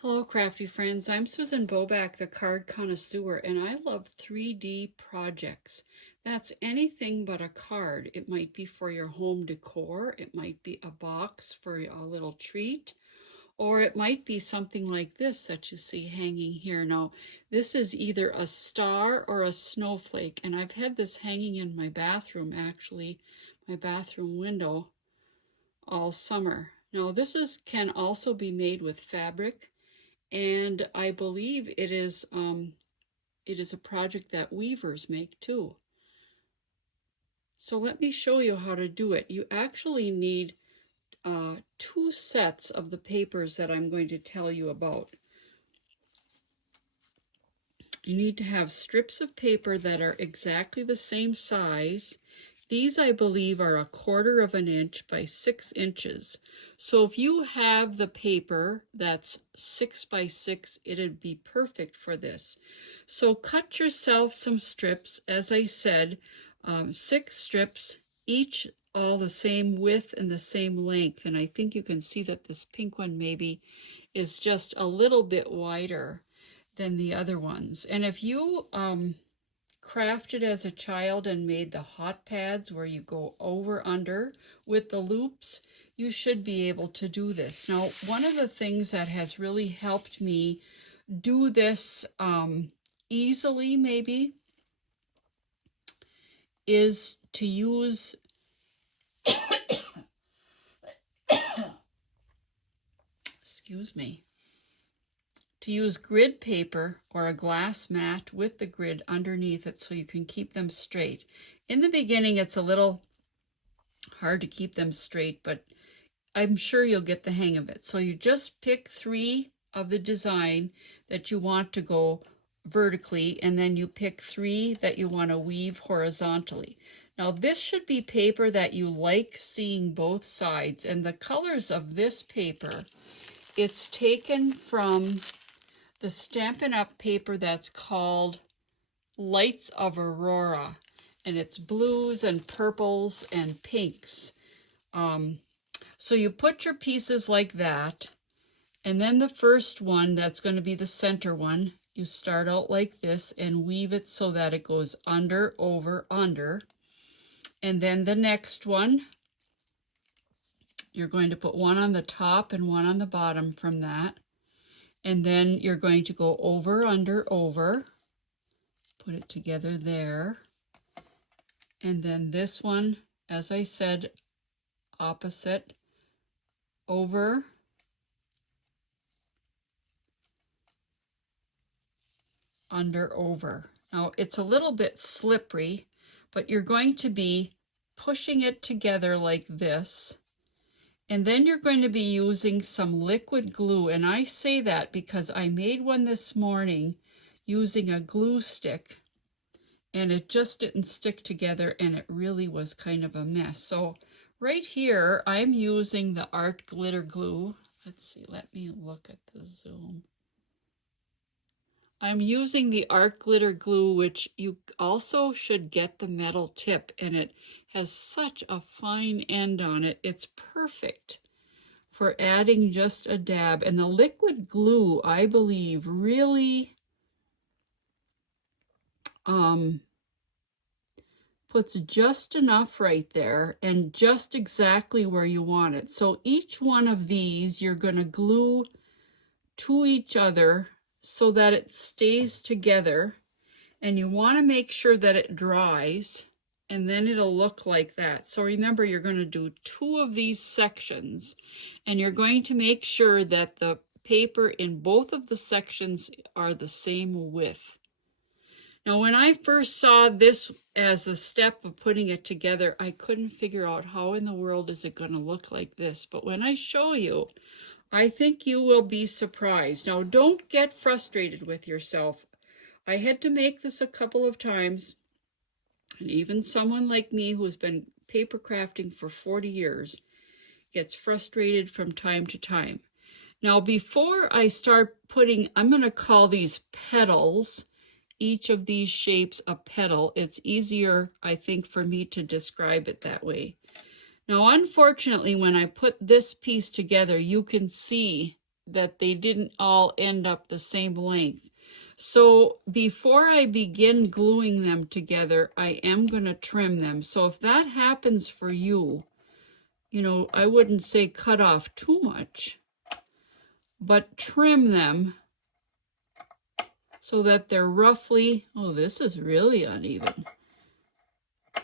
Hello, crafty friends. I'm Susan Boback, the card connoisseur, and I love 3D projects. That's anything but a card. It might be for your home decor, it might be a box for a little treat, or it might be something like this that you see hanging here. Now, this is either a star or a snowflake, and I've had this hanging in my bathroom, actually, my bathroom window, all summer. Now, can also be made with fabric, and I believe it is a project that weavers make too. So let me show you how to do it. You actually need two sets of the papers that I'm going to tell you about. You need to have strips of paper that are exactly the same size. These, I believe, are 1/4 of an inch by 6 inches. So if you have the paper that's 6 by 6, it'd be perfect for this. So cut yourself some strips, as I said, 6 strips, each all the same width and the same length. And I think you can see that this pink one maybe is just a little bit wider than the other ones. And if you crafted as a child and made the hot pads where you go over under with the loops, you should be able to do this. Now, one of the things that has really helped me do this easily maybe is to use excuse me, to use grid paper or a glass mat with the grid underneath it so you can keep them straight. In the beginning, it's a little hard to keep them straight, but I'm sure you'll get the hang of it. So you just pick 3 of the design that you want to go vertically, and then you pick 3 that you want to weave horizontally. Now this should be paper that you like seeing both sides, and the colors of this paper, it's taken from the Stampin' Up! Paper that's called Lights of Aurora, and it's blues and purples and pinks. So you put your pieces like that, and then the first one, that's going to be the center one, you start out like this and weave it so that it goes under, over, under. And then the next one, you're going to put one on the top and one on the bottom from that. And then you're going to go over, under, over, put it together there. And then this one, as I said, opposite, over, under, over. Now it's a little bit slippery, but you're going to be pushing it together like this. And then you're going to be using some liquid glue. And I say that because I made one this morning using a glue stick, and it just didn't stick together, and it really was kind of a mess. So right here, I'm using the art glitter glue. Let's see, let me look at the zoom. I'm using the art glitter glue, which you also should get the metal tip, and it has such a fine end on it. It's perfect for adding just a dab. And the liquid glue, I believe, really puts just enough right there and just exactly where you want it. So each one of these you're going to glue to each other so that it stays together, and you want to make sure that it dries, and then it'll look like that. So remember, you're going to do 2 of these sections, and you're going to make sure that the paper in both of the sections are the same width. Now, when I first saw this as a step of putting it together, I couldn't figure out how in the world is it going to look like this. But when I show you, I think you will be surprised. Now, don't get frustrated with yourself. I had to make this a couple of times, and even someone like me who's been paper crafting for 40 years gets frustrated from time to time. Now, before I start putting, I'm going to call these petals, each of these shapes a petal. It's easier, I think, for me to describe it that way. Now, unfortunately, when I put this piece together, you can see that they didn't all end up the same length. So before I begin gluing them together, I am going to trim them. So if that happens for you, you know, I wouldn't say cut off too much, but trim them so that they're roughly, oh, this is really uneven,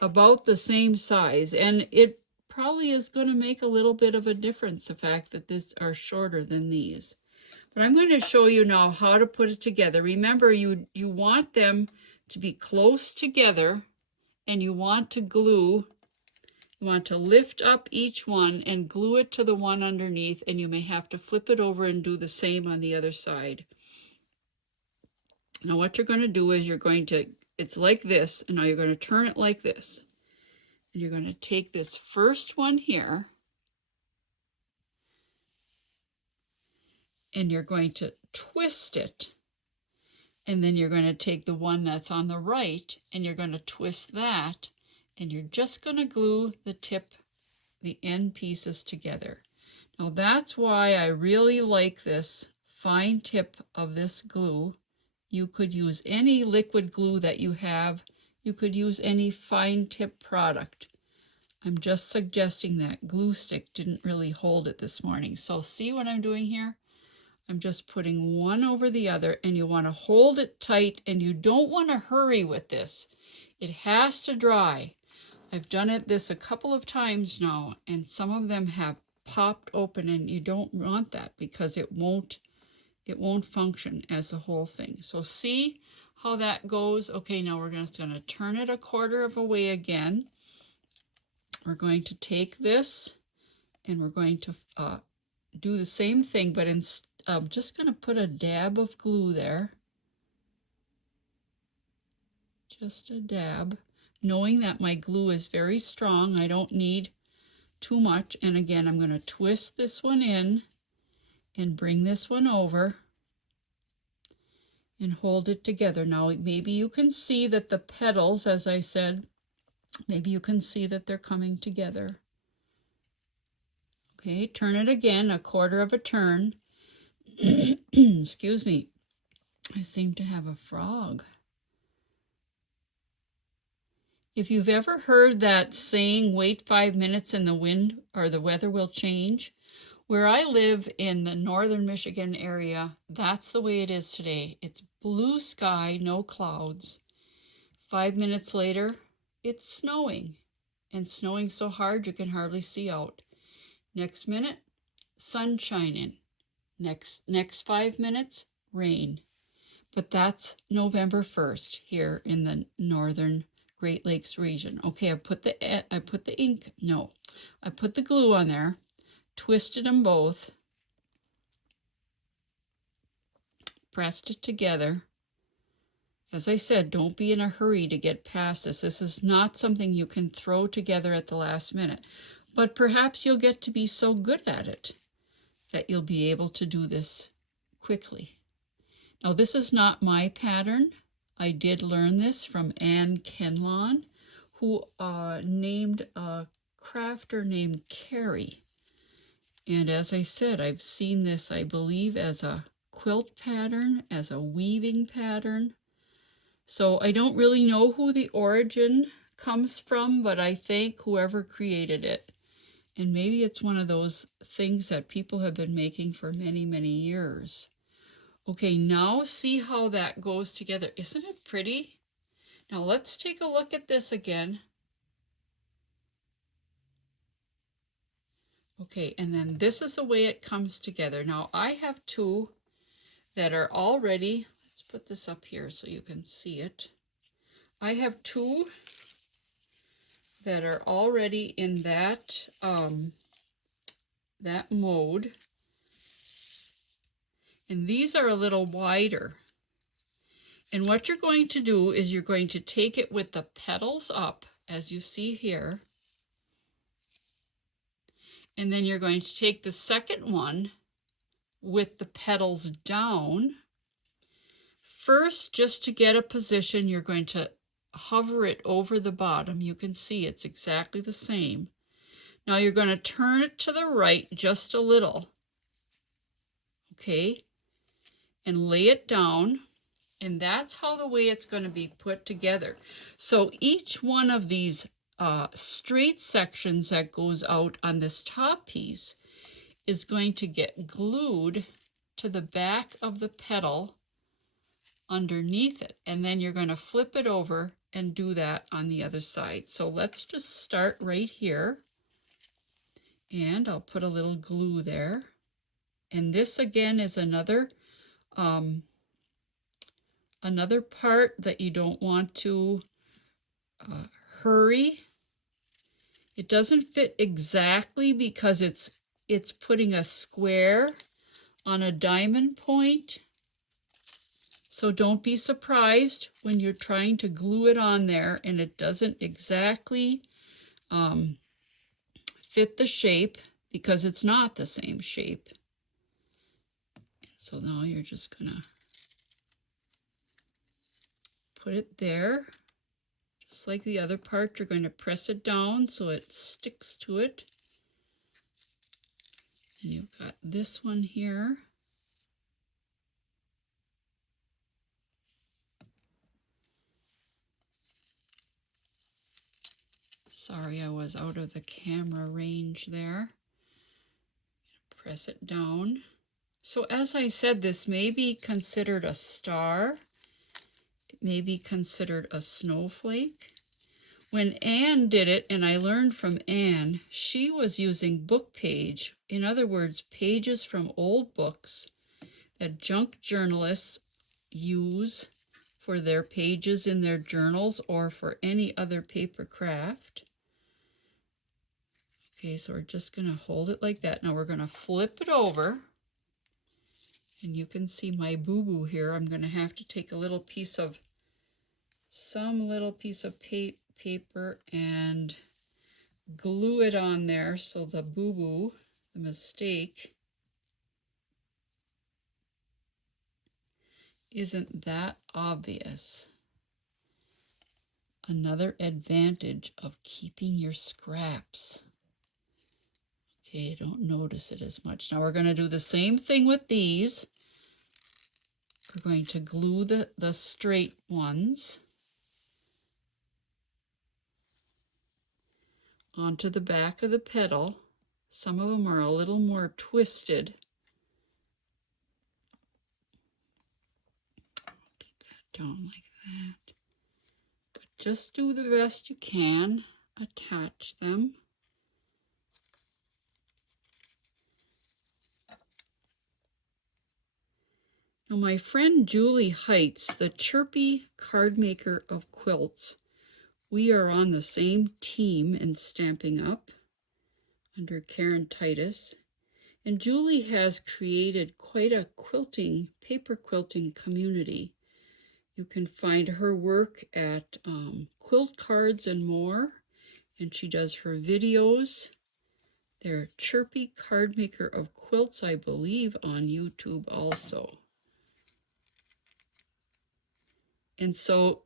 about the same size. And it probably is going to make a little bit of a difference, the fact that these are shorter than these. But I'm going to show you now how to put it together. Remember, you want them to be close together, and you want to glue. You want to lift up each one and glue it to the one underneath, and you may have to flip it over and do the same on the other side. Now what you're going to do is you're going to, it's like this, and now you're going to turn it like this. And you're going to take this first one here, and you're going to twist it. And then you're going to take the one that's on the right, and you're going to twist that, and you're just going to glue the tip, the end pieces together. Now that's why I really like this fine tip of this glue. You could use any liquid glue that you have. You could use any fine tip product. I'm just suggesting that glue stick didn't really hold it this morning. So see what I'm doing here? I'm just putting one over the other, and you want to hold it tight, and you don't want to hurry with this. It has to dry. I've done this a couple of times now, and some of them have popped open, and you don't want that because it won't function as the whole thing. So see how that goes? Okay, now we're just going to turn it a quarter of a way again. We're going to take this, and we're going to do the same thing, but I'm just going to put a dab of glue there. Just a dab, knowing that my glue is very strong. I don't need too much. And again, I'm going to twist this one in and bring this one over and hold it together. Now, maybe you can see that the petals, as I said, maybe you can see that they're coming together. Okay, turn it again, a quarter of a turn. Excuse me, I seem to have a frog. If you've ever heard that saying, wait 5 minutes and the wind or the weather will change, where I live in the northern Michigan area, that's the way it is today. It's blue sky, no clouds. 5 minutes later, it's snowing, and snowing so hard you can hardly see out. Next minute, sun shining. Next 5 minutes, rain. But that's November 1st here in the northern Great Lakes region. Okay, I put the glue on there, twisted them both, pressed it together. As I said, don't be in a hurry to get past this. This is not something you can throw together at the last minute, but perhaps you'll get to be so good at it that you'll be able to do this quickly. Now, this is not my pattern. I did learn this from Anne Kenlon, who named a crafter named Carrie. And as I said, I've seen this, I believe, as a quilt pattern, as a weaving pattern. So I don't really know who the origin comes from, but I thank whoever created it. And maybe it's one of those things that people have been making for many, many years. Okay, now see how that goes together. Isn't it pretty? Now let's take a look at this again. Okay, and then this is the way it comes together. Now I have two that are already, let's put this up here so you can see it. I have two that are already in that mode. And these are a little wider. And what you're going to do is you're going to take it with the petals up, as you see here. And then you're going to take the second one with the petals down. First, just to get a position, you're going to hover it over the bottom. You can see it's exactly the same. Now you're going to turn it to the right just a little. okay, and lay it down. And that's how the way it's going to be put together. So each one of these straight sections that goes out on this top piece is going to get glued to the back of the petal underneath it. And then you're going to flip it over and do that on the other side. So let's just start right here. And I'll put a little glue there. And this again is another part that you don't want to hurry. It doesn't fit exactly because it's putting a square on a diamond point. So don't be surprised when you're trying to glue it on there and it doesn't exactly fit the shape, because it's not the same shape. So now you're just gonna put it there. Just like the other part, you're going to press it down so it sticks to it. And you've got this one here. Sorry, I was out of the camera range there. Press it down. So as I said, this may be considered a star. It may be considered a snowflake. When Anne did it, and I learned from Anne, she was using book page. In other words, pages from old books that junk journalists use for their pages in their journals or for any other paper craft. Okay, so we're just going to hold it like that. Now we're going to flip it over. And you can see my boo-boo here. I'm going to have to take a little piece of, paper and glue it on there so the boo-boo, the mistake, isn't that obvious. Another advantage of keeping your scraps. Okay, don't notice it as much. Now we're going to do the same thing with these. We're going to glue the straight ones onto the back of the petal. Some of them are a little more twisted. Keep that down like that. But just do the best you can. Attach them. Now my friend Julie Heights, the chirpy card maker of quilts, we are on the same team in Stampin' Up! Under Karen Titus. And Julie has created quite a paper quilting community. You can find her work at Quilt Cards and More, and she does her videos. They're Chirpy Card Maker of Quilts, I believe, on YouTube also. And so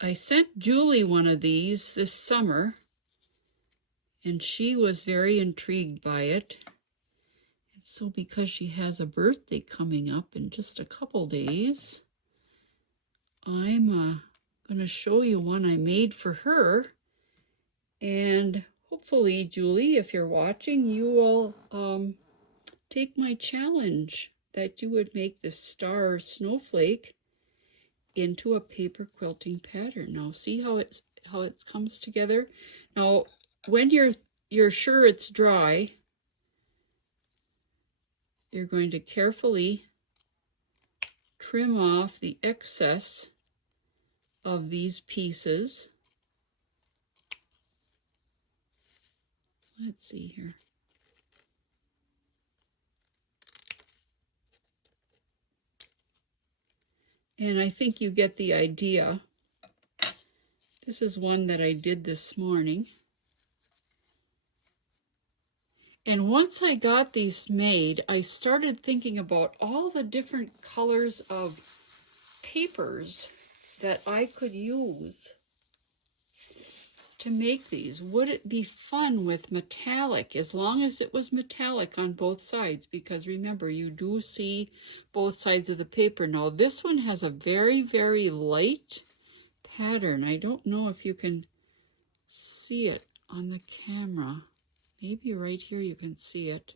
I sent Julie one of these this summer, and she was very intrigued by it. And so because she has a birthday coming up in just a couple days, I'm going to show you one I made for her. And hopefully, Julie, if you're watching, you will take my challenge that you would make this star snowflake into a paper quilting pattern. Now see how it comes together. Now when you're sure it's dry, you're going to carefully trim off the excess of these pieces. Let's see here. And I think you get the idea. This is one that I did this morning. And once I got these made, I started thinking about all the different colors of papers that I could use to make these. Would it be fun with metallic, as long as it was metallic on both sides? Because remember, you do see both sides of the paper. Now this one has a very, very light pattern. I don't know if you can see it on the camera. Maybe right here you can see it.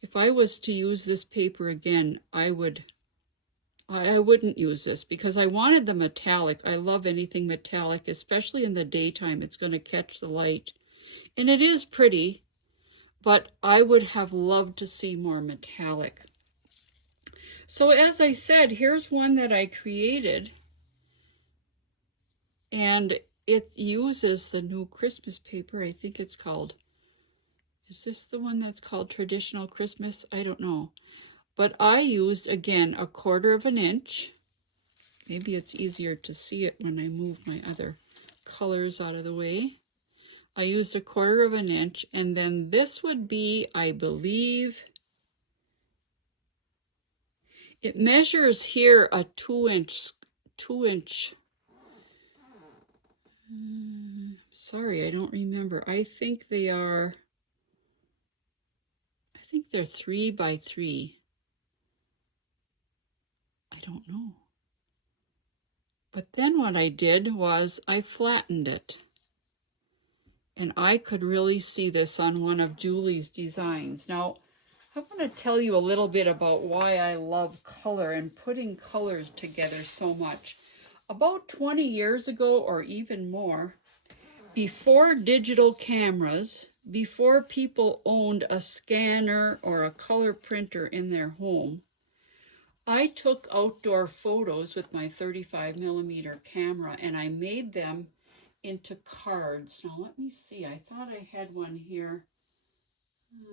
If I was to use this paper again, I wouldn't use this because I wanted the metallic. I love anything metallic, especially in the daytime. It's going to catch the light. And it is pretty, but I would have loved to see more metallic. So as I said, here's one that I created. And it uses the new Christmas paper. I think it's called, is this the one that's called Traditional Christmas? I don't know. But I used, again, 1/4 inch. Maybe it's easier to see it when I move my other colors out of the way. I used 1/4 inch, and then this would be, I believe, it measures here a 2-inch, sorry, I don't remember. I think they're 3 by 3. I don't know. But then what I did was I flattened it. And I could really see this on one of Julie's designs. Now, I want to tell you a little bit about why I love color and putting colors together so much. About 20 years ago, or even more, before digital cameras, before people owned a scanner or a color printer in their home, I took outdoor photos with my 35mm camera and I made them into cards. Now let me see, I thought I had one here.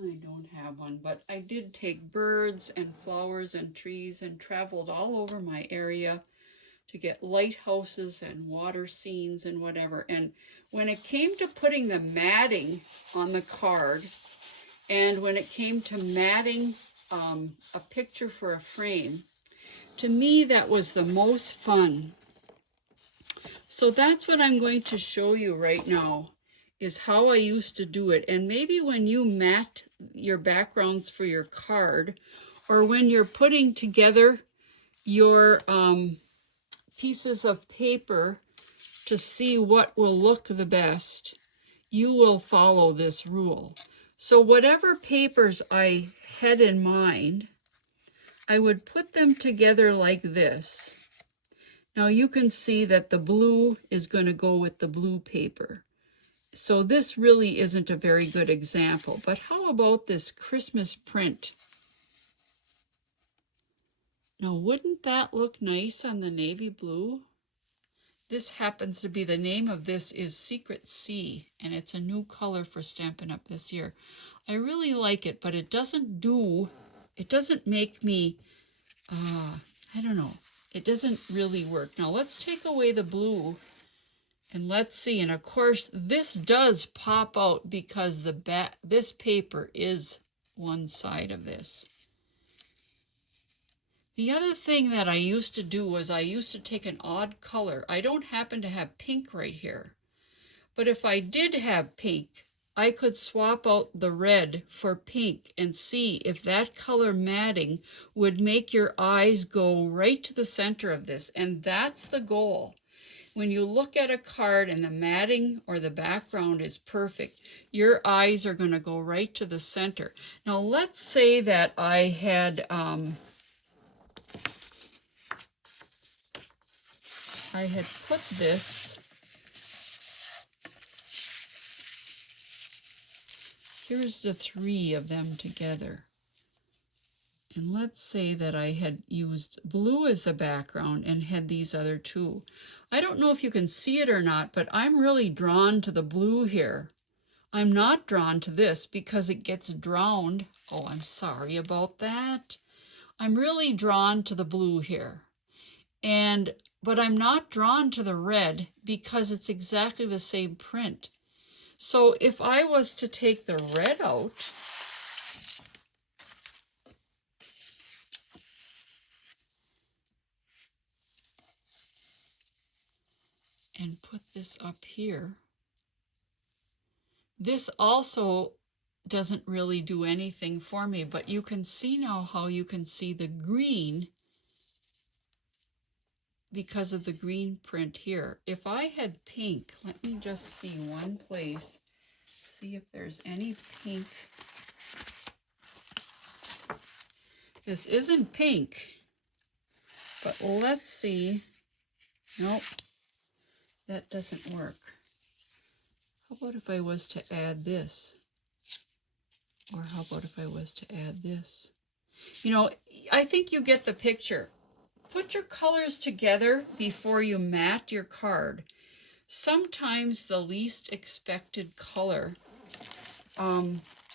I don't have one, but I did take birds and flowers and trees and traveled all over my area to get lighthouses and water scenes and whatever. And when it came to putting the matting on the card, and when it came to matting a picture for a frame, to me that was the most fun. So that's what I'm going to show you right now, is how I used to do it. And maybe when you mat your backgrounds for your card, or when you're putting together your pieces of paper to see what will look the best, you will follow this rule. So whatever papers I had in mind, I would put them together like this. Now you can see that the blue is going to go with the blue paper. So this really isn't a very good example, but how about this Christmas print? Now wouldn't that look nice on the navy blue? This happens to be, the name of this is Secret Sea, and it's a new color for Stampin' Up! This year. I really like it, but it doesn't make me, I don't know, it doesn't really work. Now let's take away the blue and let's see. And of course, this does pop out because this paper is one side of this. The other thing that I used to do was I used to take an odd color. I don't happen to have pink right here, but if I did have pink, I could swap out the red for pink and see if that color matting would make your eyes go right to the center of this. And that's the goal. When you look at a card and the matting or the background is perfect, your eyes are going to go right to the center. Now let's say that I had put this, here's the 3 of them together. And let's say that I had used blue as a background and had these other 2. I don't know if you can see it or not, but I'm really drawn to the blue here. I'm not drawn to this because it gets drowned. Oh, I'm sorry about that. I'm really drawn to the blue here. But I'm not drawn to the red because it's exactly the same print. So if I was to take the red out, and put this up here, This also doesn't really do anything for me, but you can see now how you can see the green because of the green print here. If I had pink, let me just see one place, see if there's any pink. This isn't pink, but let's see. Nope, that doesn't work. How about if I was to add this? Or how about if I was to add this? You know, I think you get the picture. Put your colors together before you mat your card. Sometimes the least expected color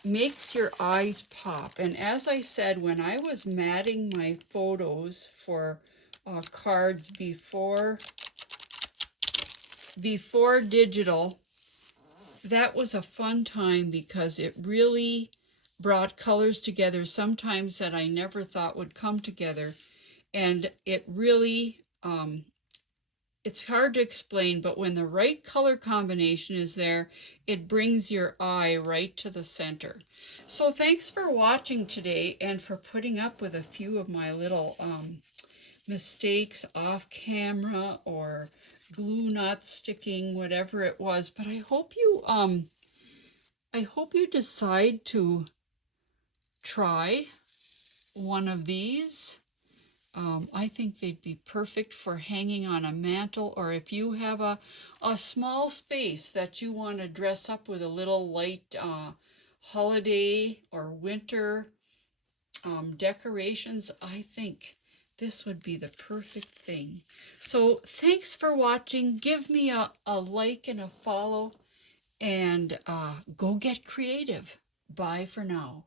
makes your eyes pop. And as I said, when I was matting my photos for cards before digital, that was a fun time because it really brought colors together sometimes that I never thought would come together. And it really, it's hard to explain, but when the right color combination is there, it brings your eye right to the center. So thanks for watching today and for putting up with a few of my little mistakes off camera or glue not sticking, whatever it was. But I hope you decide to try one of these. I think they'd be perfect for hanging on a mantle, or if you have a small space that you want to dress up with a little light holiday or winter decorations, I think this would be the perfect thing. So thanks for watching. Give me a like and a follow, and go get creative. Bye for now.